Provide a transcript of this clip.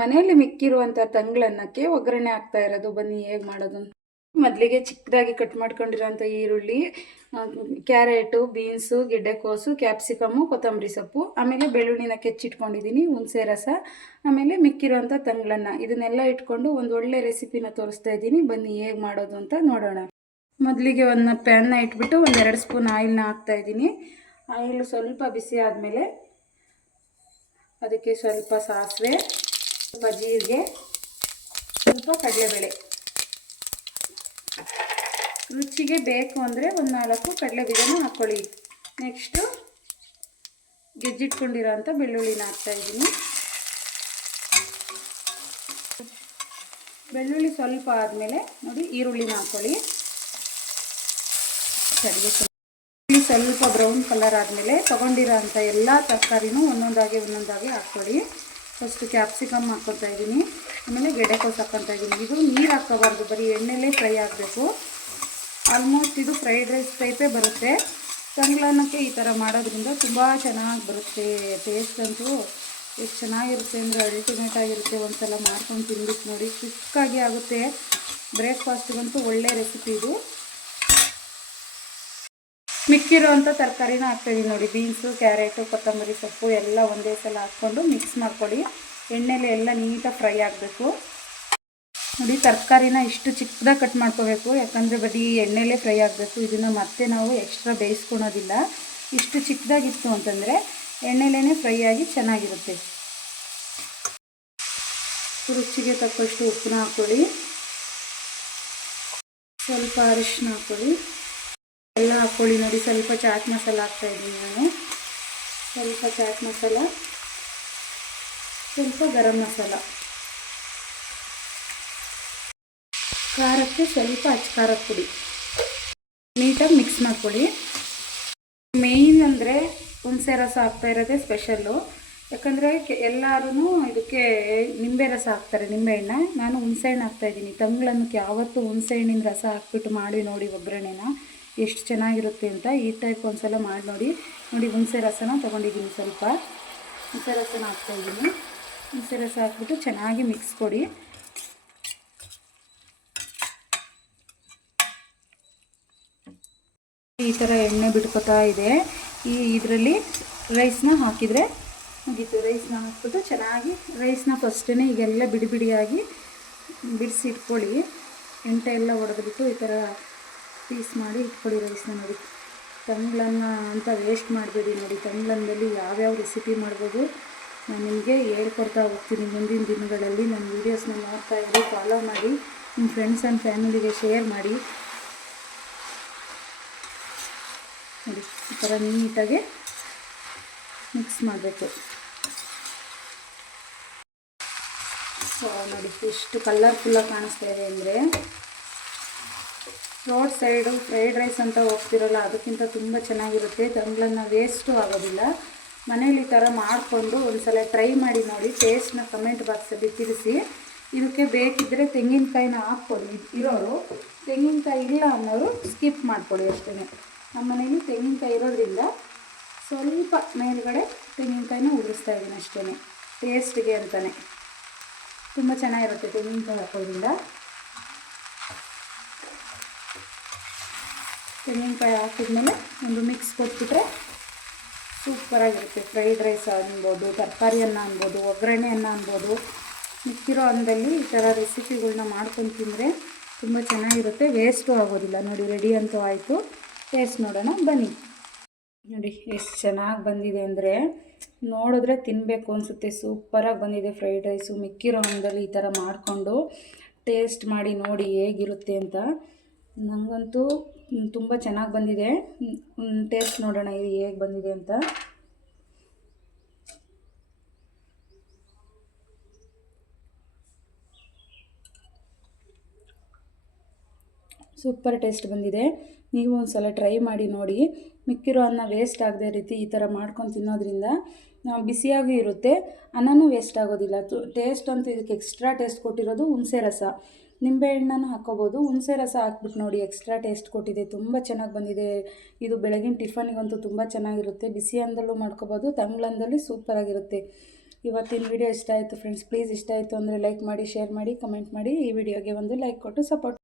ಮನೆಯಲ್ಲಿ ಮಿಕ್ಕಿರುವಂಥ ತಂಗ್ಳನ್ನಕ್ಕೆ ಒಗ್ಗರಣೆ ಹಾಕ್ತಾ ಇರೋದು. ಬನ್ನಿ ಹೇಗೆ ಮಾಡೋದು. ಮೊದಲಿಗೆ ಚಿಕ್ಕದಾಗಿ ಕಟ್ ಮಾಡ್ಕೊಂಡಿರೋಂಥ ಈರುಳ್ಳಿ, ಕ್ಯಾರೆಟು, ಬೀನ್ಸು, ಗೆಡ್ಡೆಕೋಸು, ಕ್ಯಾಪ್ಸಿಕಮ್ಮು, ಕೊತ್ತಂಬರಿ ಸೊಪ್ಪು, ಆಮೇಲೆ ಬೆಳ್ಳುಳ್ಳಿನ ಕೆಚ್ಚಿಟ್ಕೊಂಡಿದ್ದೀನಿ, ಹುಣಸೆ ರಸ, ಆಮೇಲೆ ಮಿಕ್ಕಿರೋಂಥ ತಂಗ್ಳನ್ನ ಇದನ್ನೆಲ್ಲ ಇಟ್ಕೊಂಡು ಒಂದು ಒಳ್ಳೆ ರೆಸಿಪಿನ ತೋರಿಸ್ತಾ ಇದ್ದೀನಿ. ಬನ್ನಿ ಹೇಗೆ ಮಾಡೋದು ಅಂತ ನೋಡೋಣ. ಮೊದಲಿಗೆ ಒಂದು ಪ್ಯಾನ್ನ ಇಟ್ಬಿಟ್ಟು 1-2 ಸ್ಪೂನ್ ಆಯಿಲ್ನ ಹಾಕ್ತಾಯಿದ್ದೀನಿ. ಆಯಿಲ್ ಸ್ವಲ್ಪ ಬಿಸಿ ಆದಮೇಲೆ ಅದಕ್ಕೆ ಸ್ವಲ್ಪ ಸಾಸಿವೆ, ಸ್ವಲ್ಪ ಜೀರಿಗೆ, ಸ್ವಲ್ಪ ಕಡಲೆಬೇಳೆ, ರುಚಿಗೆ ಬೇಕು ಅಂದರೆ 1-4 ಕಡಲೆ ಬೀಜನ ಹಾಕ್ಕೊಳ್ಳಿ. ನೆಕ್ಸ್ಟು ಗೆಜ್ಜಿಟ್ಕೊಂಡಿರೋ ಅಂಥ ಬೆಳ್ಳುಳ್ಳಿನ ಹಾಕ್ತಾಯಿದ್ದೀನಿ. ಬೆಳ್ಳುಳ್ಳಿ ಸ್ವಲ್ಪ ಆದಮೇಲೆ ನೋಡಿ ಈರುಳ್ಳಿನ ಹಾಕ್ಕೊಳ್ಳಿ. ಸ್ವಲ್ಪ ಬ್ರೌನ್ ಕಲರ್ ಆದಮೇಲೆ ತೊಗೊಂಡಿರೋ ಅಂಥ ಎಲ್ಲ ತರಕಾರಿನೂ ಒಂದೊಂದಾಗಿ ಹಾಕ್ಕೊಳ್ಳಿ. ಫಸ್ಟು ಕ್ಯಾಪ್ಸಿಕಮ್ ಹಾಕ್ಕೊತಾ ಇದ್ದೀನಿ, ಆಮೇಲೆ ಗೆಡ್ಡೆಕೋಸು ಹಾಕ್ಕೊತಾ ಇದ್ದೀನಿ. ಇದು ನೀರು ಹಾಕ್ಕೋಬಾರ್ದು, ಬರೀ ಎಣ್ಣೆಲೇ ಫ್ರೈ ಆಗಬೇಕು. ಆಲ್ಮೋಸ್ಟ್ ಇದು ಫ್ರೈಡ್ ರೈಸ್ ಟೈಪೇ ಬರುತ್ತೆ. ತಂಗ್ಳನ್ನಕ್ಕೆ ಈ ಥರ ಮಾಡೋದ್ರಿಂದ ತುಂಬ ಚೆನ್ನಾಗಿ ಬರುತ್ತೆ. ಟೇಸ್ಟ್ ಅಂತೂ ಎಷ್ಟು ಚೆನ್ನಾಗಿರುತ್ತೆ ಅಂದರೆ ಅಲ್ಟಿಮೇಟ್ ಆಗಿರುತ್ತೆ. ಒಂದು ಸಲ ಮಾಡ್ಕೊಂಡು ತಿನ್ಬಿಟ್ಟು ನೋಡಿ, ಕ್ವಿಕ್ಕಾಗಿ ಆಗುತ್ತೆ. ಬ್ರೇಕ್ಫಾಸ್ಟ್ಗಂತೂ ಒಳ್ಳೆ ರೆಸಿಪಿ ಇದು. ಮಿಕ್ಕಿರೋ ಅಂಥ ತರಕಾರಿನ ಹಾಕ್ತಾಯಿದ್ದೀನಿ ನೋಡಿ. ಬೀನ್ಸು, ಕ್ಯಾರೆಟು, ಕೊತ್ತಂಬರಿ ಸೊಪ್ಪು ಎಲ್ಲ ಒಂದೇ ಸಲ ಹಾಕ್ಕೊಂಡು ಮಿಕ್ಸ್ ಮಾಡ್ಕೊಳ್ಳಿ. ಎಣ್ಣೆಲೆ ಎಲ್ಲ ನೀಟಾಗಿ ಫ್ರೈ ಆಗಬೇಕು ನೋಡಿ. ತರಕಾರಿನ ಇಷ್ಟು ಚಿಕ್ಕದಾಗಿ ಕಟ್ ಮಾಡ್ಕೋಬೇಕು, ಯಾಕಂದರೆ ಬರೀ ಎಣ್ಣೆಲೇ ಫ್ರೈ ಆಗಬೇಕು. ಇದನ್ನು ಮತ್ತೆ ನಾವು ಎಕ್ಸ್ಟ್ರಾ ಬೇಯಿಸ್ಕೊಳೋದಿಲ್ಲ. ಇಷ್ಟು ಚಿಕ್ಕದಾಗಿತ್ತು ಅಂತಂದರೆ ಎಣ್ಣೆಲೇ ಫ್ರೈ ಆಗಿ ಚೆನ್ನಾಗಿರುತ್ತೆ. ರುಚಿಗೆ ತಕ್ಕಷ್ಟು ಉಪ್ಪನ್ನ ಹಾಕ್ಕೊಳ್ಳಿ, ಸ್ವಲ್ಪ ಅರಿಶಿನ ಹಾಕ್ಕೊಳ್ಳಿ, ಎಲ್ಲ ಹಾಕ್ಕೊಳ್ಳಿ ನೋಡಿ. ಸ್ವಲ್ಪ ಚಾಟ್ ಮಸಾಲ ಹಾಕ್ತಾಯಿದ್ದೀನಿ ನಾನು, ಸ್ವಲ್ಪ ಚಾಟ್ ಮಸಾಲ, ಸ್ವಲ್ಪ ಗರಂ ಮಸಾಲ, ಖಾರಕ್ಕೆ ಸ್ವಲ್ಪ ಅಚ್ಚ ಪುಡಿ. ನೀಟಾಗಿ ಮಿಕ್ಸ್ ಮಾಡ್ಕೊಳ್ಳಿ. ಮೇಯ್ನ್ ಅಂದರೆ ಹುಣಸೆ ರಸ ಹಾಕ್ತಾ ಇರೋದೇ ಸ್ಪೆಷಲ್ಲು. ಯಾಕಂದರೆ ಎಲ್ಲರೂ ಇದಕ್ಕೆ ನಿಂಬೆ ರಸ ಹಾಕ್ತಾರೆ, ನಿಂಬೆಹಣ್ಣು. ನಾನು ಹುಣಸೆಹಣ್ಣು ಹಾಕ್ತಾಯಿದ್ದೀನಿ. ತಂಗ್ಳನ್ನಕ್ಕೆ ಯಾವತ್ತೂ ಹುಣಸೆಹಣ್ಣಿನ ರಸ ಹಾಕ್ಬಿಟ್ಟು ಮಾಡಿ ನೋಡಿ ಒಗ್ಗರಣೆನ, ಎಷ್ಟು ಚೆನ್ನಾಗಿರುತ್ತೆ ಅಂತ. ಈ ಟೈಪ್ ಒಂದು ಸಲ ಮಾಡಿ ನೋಡಿ. ಹುಣಸೆ ರಸನ ತೊಗೊಂಡಿದ್ದೀನಿ, ಸ್ವಲ್ಪ ಹುಣಸೆ ರಸನ ಹಾಕ್ತಾಯಿದ್ದೀನಿ. ಹುಣಸೆ ರಸ ಹಾಕ್ಬಿಟ್ಟು ಚೆನ್ನಾಗಿ ಮಿಕ್ಸ್ ಕೊಡಿ. ಈ ಥರ ಎಣ್ಣೆ ಬಿಡ್ಕೊತಾ ಇದೆ. ಇದರಲ್ಲಿ ರೈಸ್ನ ಹಾಕಿದರೆ ಮುಗೀತು. ರೈಸ್ನ ಹಾಕ್ಬಿಟ್ಟು ಚೆನ್ನಾಗಿ ರೈಸ್ನ ಫಸ್ಟೇ ಈಗೆಲ್ಲ ಬಿಡಿಯಾಗಿ ಬಿಡಿಸಿ ಇಟ್ಕೊಳ್ಳಿ. ಎಂಟೆ ಎಲ್ಲ ಹೊಡೆದ್ಬಿಟ್ಟು ಈ ಥರ ಪೀಸ್ ಮಾಡಿ ಇಟ್ಕೊಳ್ಳಿ ರೈಸ್ನ ನೋಡಿ. ತಂಗ್ಳನ್ನ ಅಂತ ವೇಸ್ಟ್ ಮಾಡಬೇಡಿ ನೋಡಿ. ತಂಗ್ಳನ್ನಲ್ಲಿ ಯಾವ್ಯಾವ ರೆಸಿಪಿ ಮಾಡ್ಬೋದು ನಾನು ನಿಮಗೆ ಹೇಳ್ಕೊಡ್ತಾ ಹೋಗ್ತೀನಿ ಮುಂದಿನ ದಿನಗಳಲ್ಲಿ. ನನ್ನ ವೀಡಿಯೋಸ್ನ ನೋಡ್ತಾ ಇರಿ, ಫಾಲೋ ಮಾಡಿ, ನಿಮ್ಮ ಫ್ರೆಂಡ್ಸ್ ಆ್ಯಂಡ್ ಫ್ಯಾಮಿಲಿಗೆ ಶೇರ್ ಮಾಡಿ ನೋಡಿ. ಈ ಥರ ನೀಟಾಗಿ ಮಿಕ್ಸ್ ಮಾಡಬೇಕು. ನೋಡಿ ಎಷ್ಟು ಕಲರ್ಫುಲ್ಲಾಗಿ ಕಾಣಿಸ್ತಾ ಇದೆ ಅಂದರೆ, ರೋಡ್ ಸೈಡು ಫ್ರೈಡ್ ರೈಸ್ ಅಂತ ಹೋಗ್ತಿರಲ್ಲ, ಅದಕ್ಕಿಂತ ತುಂಬ ಚೆನ್ನಾಗಿರುತ್ತೆ. ತಂಗ್ಳನ್ನ ವೇಸ್ಟು ಆಗೋದಿಲ್ಲ. ಮನೇಲಿ ಈ ಥರ ಮಾಡಿಕೊಂಡು ಒಂದು ಸಲ ಟ್ರೈ ಮಾಡಿ ನೋಡಿ. ಟೇಸ್ಟ್ನ ಕಮೆಂಟ್ ಬಾಕ್ಸಲ್ಲಿ ತಿಳಿಸಿ. ಇದಕ್ಕೆ ಬೇಕಿದ್ದರೆ ತೆಂಗಿನಕಾಯಿನ ಹಾಕ್ಕೊಳ್ಳಿ ಇರೋರು, ತೆಂಗಿನಕಾಯಿ ಇಲ್ಲ ಅನ್ನೋರು ಸ್ಕಿಪ್ ಮಾಡ್ಕೊಳ್ಳಿ ಅಷ್ಟೇ. ನಮ್ಮ ಮನೇಲಿ ತೆಂಗಿನಕಾಯಿ ಇರೋದ್ರಿಂದ ಸ್ವಲ್ಪ ಮೇಲ್ಗಡೆ ತೆಂಗಿನಕಾಯಿನ ಉದುರಿಸ್ತಾ ಇದ್ದೀನಿ ಅಷ್ಟೇ, ಟೇಸ್ಟ್ಗೆ ಅಂತಲೇ. ತುಂಬ ಚೆನ್ನಾಗಿರುತ್ತೆ ತೆಂಗಿನಕಾಯಿ ಹಾಕೋದ್ರಿಂದ. ತೆಂಗಿನಕಾಯಿ ಹಾಕಿದ್ಮೇಲೆ ಒಂದು ಮಿಕ್ಸ್ ಕೊಟ್ಬಿಟ್ರೆ ಸೂಪರಾಗಿರುತ್ತೆ. ಫ್ರೈಡ್ ರೈಸ್ ಅನ್ಬೋದು, ತರಕಾರಿ ಅನ್ನ ಅನ್ಬೋದು, ಒಗ್ಗರಣೆ ಅನ್ನ ಅನ್ಬೋದು. ಮಿಕ್ಕಿರೋ ಅನ್ನದಲ್ಲಿ ಈ ಥರ ರೆಸಿಪಿಗಳನ್ನ ಮಾಡ್ಕೊಂಡು ತಿಂದರೆ ತುಂಬ ಚೆನ್ನಾಗಿರುತ್ತೆ, ವೇಸ್ಟು ಆಗೋದಿಲ್ಲ. ನೋಡಿ ರೆಡಿ ಅಂತೂ ಆಯಿತು. ಟೇಸ್ಟ್ ನೋಡೋಣ ಬನ್ನಿ. ನೋಡಿ ಎಷ್ಟು ಚೆನ್ನಾಗಿ ಬಂದಿದೆ ಅಂದರೆ ನೋಡಿದ್ರೆ ತಿನ್ನಬೇಕು ಅನಿಸುತ್ತೆ. ಸೂಪರಾಗಿ ಬಂದಿದೆ ಫ್ರೈಡ್ ರೈಸು. ಮಿಕ್ಕಿರೋ ಅನ್ನದಲ್ಲಿ ಈ ಥರ ಮಾಡಿಕೊಂಡು ಟೇಸ್ಟ್ ಮಾಡಿ ನೋಡಿ ಹೇಗಿರುತ್ತೆ ಅಂತ. ನನಗಂತೂ ತುಂಬ ಚೆನ್ನಾಗಿ ಬಂದಿದೆ. ಟೇಸ್ಟ್ ನೋಡೋಣ ಇದು ಹೇಗೆ ಬಂದಿದೆ ಅಂತ. ಸೂಪರ್ ಟೇಸ್ಟ್ ಬಂದಿದೆ. ನೀವು ಒಂದು ಸಲ ಟ್ರೈ ಮಾಡಿ ನೋಡಿ. ಮಿಕ್ಕಿರೋ ಅನ್ನ ವೇಸ್ಟ್ ಆಗದೆ ರೀತಿ ಈ ಥರ ಮಾಡ್ಕೊಂಡು ತಿನ್ನೋದ್ರಿಂದ ಬಿಸಿಯಾಗೂ ಇರುತ್ತೆ, ಅನ್ನನೂ ವೇಸ್ಟ್ ಆಗೋದಿಲ್ಲ. ಟೇಸ್ಟ್ ಅಂತೂ ಇದಕ್ಕೆ ಎಕ್ಸ್ಟ್ರಾ ಟೇಸ್ಟ್ ಕೊಟ್ಟಿರೋದು ಹುಣಸೆ ರಸ. ನಿಂಬೆಹಣ್ಣನ್ನು ಹಾಕ್ಕೋಬೋದು, ಹುಣಸೆ ರಸ ಹಾಕ್ಬಿಟ್ಟು ನೋಡಿ ಎಕ್ಸ್ಟ್ರಾ ಟೇಸ್ಟ್ ಕೊಟ್ಟಿದೆ. ತುಂಬ ಚೆನ್ನಾಗಿ ಬಂದಿದೆ. ಇದು ಬೆಳಗಿನ ಟಿಫನಿಗಂತೂ ತುಂಬ ಚೆನ್ನಾಗಿರುತ್ತೆ. ಬಿಸಿ ಅನ್ನದಲ್ಲೂ ಮಾಡ್ಕೋಬೋದು, ತಂಗ್ಳಂದಲ್ಲಿ ಸೂಪರಾಗಿರುತ್ತೆ. ಇವತ್ತಿನ ವಿಡಿಯೋ ಇಷ್ಟ ಆಯಿತು ಫ್ರೆಂಡ್ಸ್. ಪ್ಲೀಸ್ ಇಷ್ಟ ಆಯಿತು ಅಂದರೆ ಲೈಕ್ ಮಾಡಿ, ಶೇರ್ ಮಾಡಿ, ಕಮೆಂಟ್ ಮಾಡಿ. ಈ ವಿಡಿಯೋಗೆ ಒಂದು ಲೈಕ್ ಕೊಟ್ಟು ಸಪೋರ್ಟ್